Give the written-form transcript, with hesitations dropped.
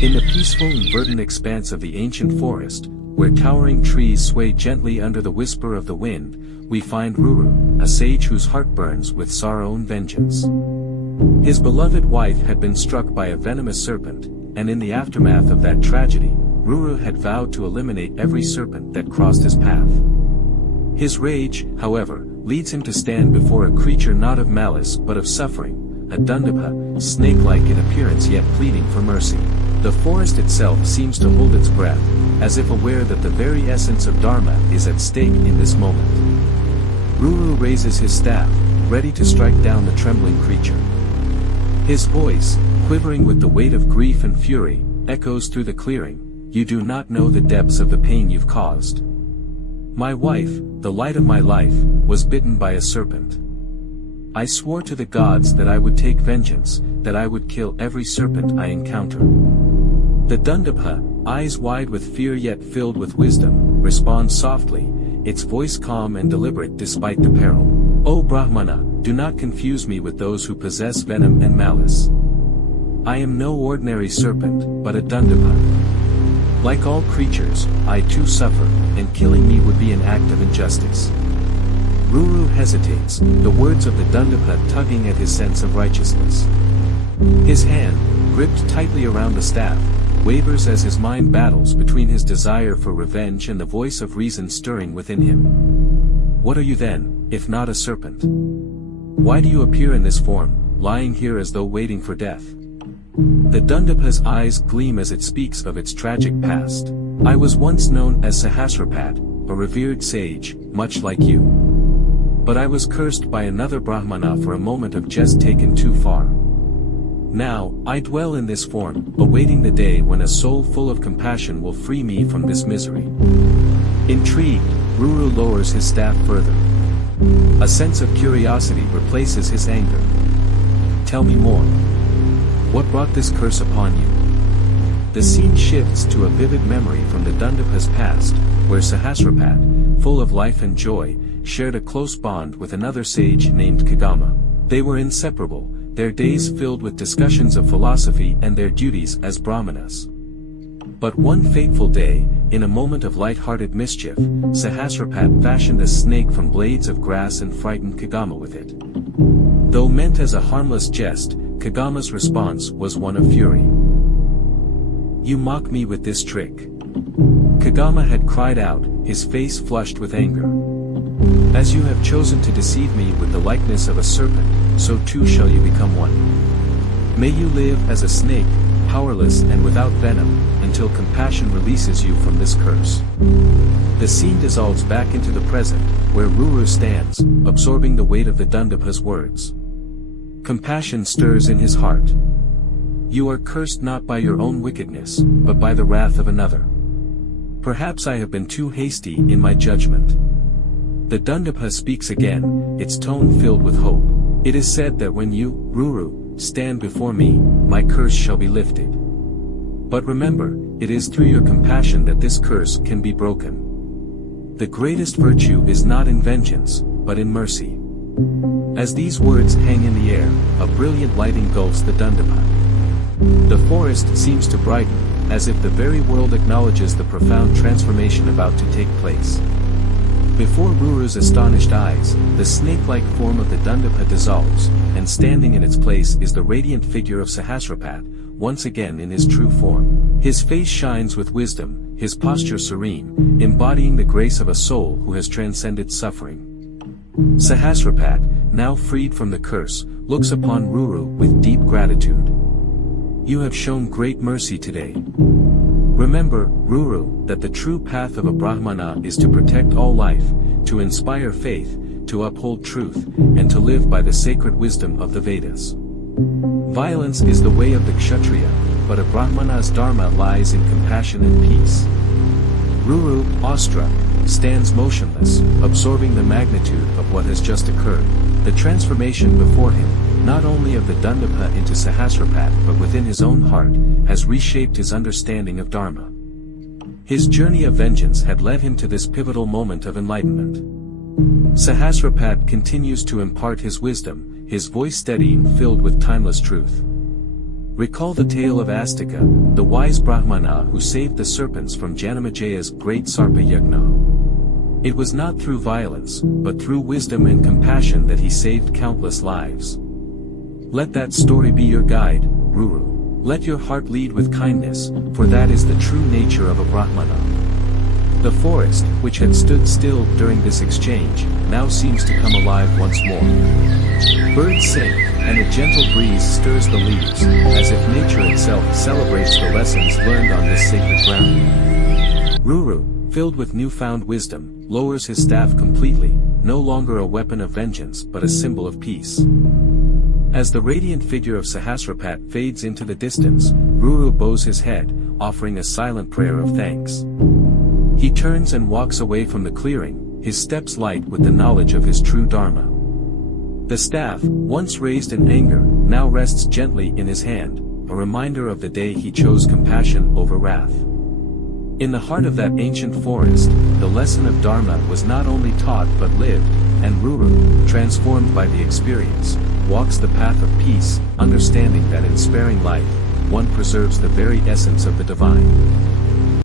In the peaceful and verdant expanse of the ancient forest, where towering trees sway gently under the whisper of the wind, we find Ruru, a sage whose heart burns with sorrow and vengeance. His beloved wife had been struck by a venomous serpent, and in the aftermath of that tragedy, Ruru had vowed to eliminate every serpent that crossed his path. His rage, however, leads him to stand before a creature not of malice but of suffering, a Dundubha, snake-like in appearance yet pleading for mercy. The forest itself seems to hold its breath, as if aware that the very essence of dharma is at stake in this moment. Ruru raises his staff, ready to strike down the trembling creature. His voice, quivering with the weight of grief and fury, echoes through the clearing. "You do not know the depths of the pain you've caused. My wife, the light of my life, was bitten by a serpent. I swore to the gods that I would take vengeance, that I would kill every serpent I encounter." The Dundubha, eyes wide with fear yet filled with wisdom, responds softly, its voice calm and deliberate despite the peril. "O Brahmana, do not confuse me with those who possess venom and malice. I am no ordinary serpent, but a Dundubha. Like all creatures, I too suffer, and killing me would be an act of injustice." Ruru hesitates, the words of the Dundubha tugging at his sense of righteousness. His hand, gripped tightly around the staff, wavers as his mind battles between his desire for revenge and the voice of reason stirring within him. "What are you then, if not a serpent? Why do you appear in this form, lying here as though waiting for death?" The Dundubha's eyes gleam as it speaks of its tragic past. "I was once known as Sahasrapat, a revered sage, much like you. But I was cursed by another Brahmana for a moment of jest taken too far. Now, I dwell in this form, awaiting the day when a soul full of compassion will free me from this misery." Intrigued, Ruru lowers his staff further. A sense of curiosity replaces his anger. "Tell me more. What brought this curse upon you?" The scene shifts to a vivid memory from the Dundubha's past, where Sahasrapat, full of life and joy, shared a close bond with another sage named Kagama. They were inseparable, their days filled with discussions of philosophy and their duties as Brahmanas. But one fateful day, in a moment of light-hearted mischief, Sahasrapat fashioned a snake from blades of grass and frightened Kagama with it. Though meant as a harmless jest, Kagama's response was one of fury. "You mock me with this trick." Kagama had cried out, his face flushed with anger. "As you have chosen to deceive me with the likeness of a serpent, so too shall you become one. May you live as a snake, powerless and without venom, until compassion releases you from this curse." The scene dissolves back into the present, where Ruru stands, absorbing the weight of the Dundubha's words. Compassion stirs in his heart. "You are cursed not by your own wickedness, but by the wrath of another. Perhaps I have been too hasty in my judgment." The Dundubha speaks again, its tone filled with hope. "It is said that when you, Ruru, stand before me, my curse shall be lifted. But remember, it is through your compassion that this curse can be broken. The greatest virtue is not in vengeance, but in mercy." As these words hang in the air, a brilliant light engulfs the Dundubha. The forest seems to brighten, as if the very world acknowledges the profound transformation about to take place. Before Ruru's astonished eyes, the snake-like form of the Dundubha dissolves, and standing in its place is the radiant figure of Sahasrapat, once again in his true form. His face shines with wisdom, his posture serene, embodying the grace of a soul who has transcended suffering. Sahasrapat, now freed from the curse, looks upon Ruru with deep gratitude. "You have shown great mercy today. Remember, Ruru, that the true path of a Brahmana is to protect all life, to inspire faith, to uphold truth, and to live by the sacred wisdom of the Vedas. Violence is the way of the Kshatriya, but a Brahmana's dharma lies in compassion and peace." Ruru, awestruck, stands motionless, absorbing the magnitude of what has just occurred. The transformation before him, not only of the Dundubha into Sahasrapat but within his own heart, has reshaped his understanding of dharma. His journey of vengeance had led him to this pivotal moment of enlightenment. Sahasrapat continues to impart his wisdom, his voice steady and filled with timeless truth. Recall the tale of Astika, the wise Brahmana who saved the serpents from Janamajaya's great Sarpa Yajna. It was not through violence, but through wisdom and compassion that he saved countless lives. Let that story be your guide, Ruru. Let your heart lead with kindness, for that is the true nature of a Brahmana. The forest, which had stood still during this exchange, now seems to come alive once more. Birds sing, and a gentle breeze stirs the leaves, as if nature itself celebrates the lessons learned on this sacred ground. Ruru, filled with newfound wisdom, lowers his staff completely, no longer a weapon of vengeance but a symbol of peace. As the radiant figure of Sahasrapat fades into the distance, Ruru bows his head, offering a silent prayer of thanks. He turns and walks away from the clearing, his steps light with the knowledge of his true dharma. The staff, once raised in anger, now rests gently in his hand, a reminder of the day he chose compassion over wrath. In the heart of that ancient forest, the lesson of dharma was not only taught but lived, and Ruru, transformed by the experience, walks the path of peace, understanding that in sparing life, one preserves the very essence of the divine.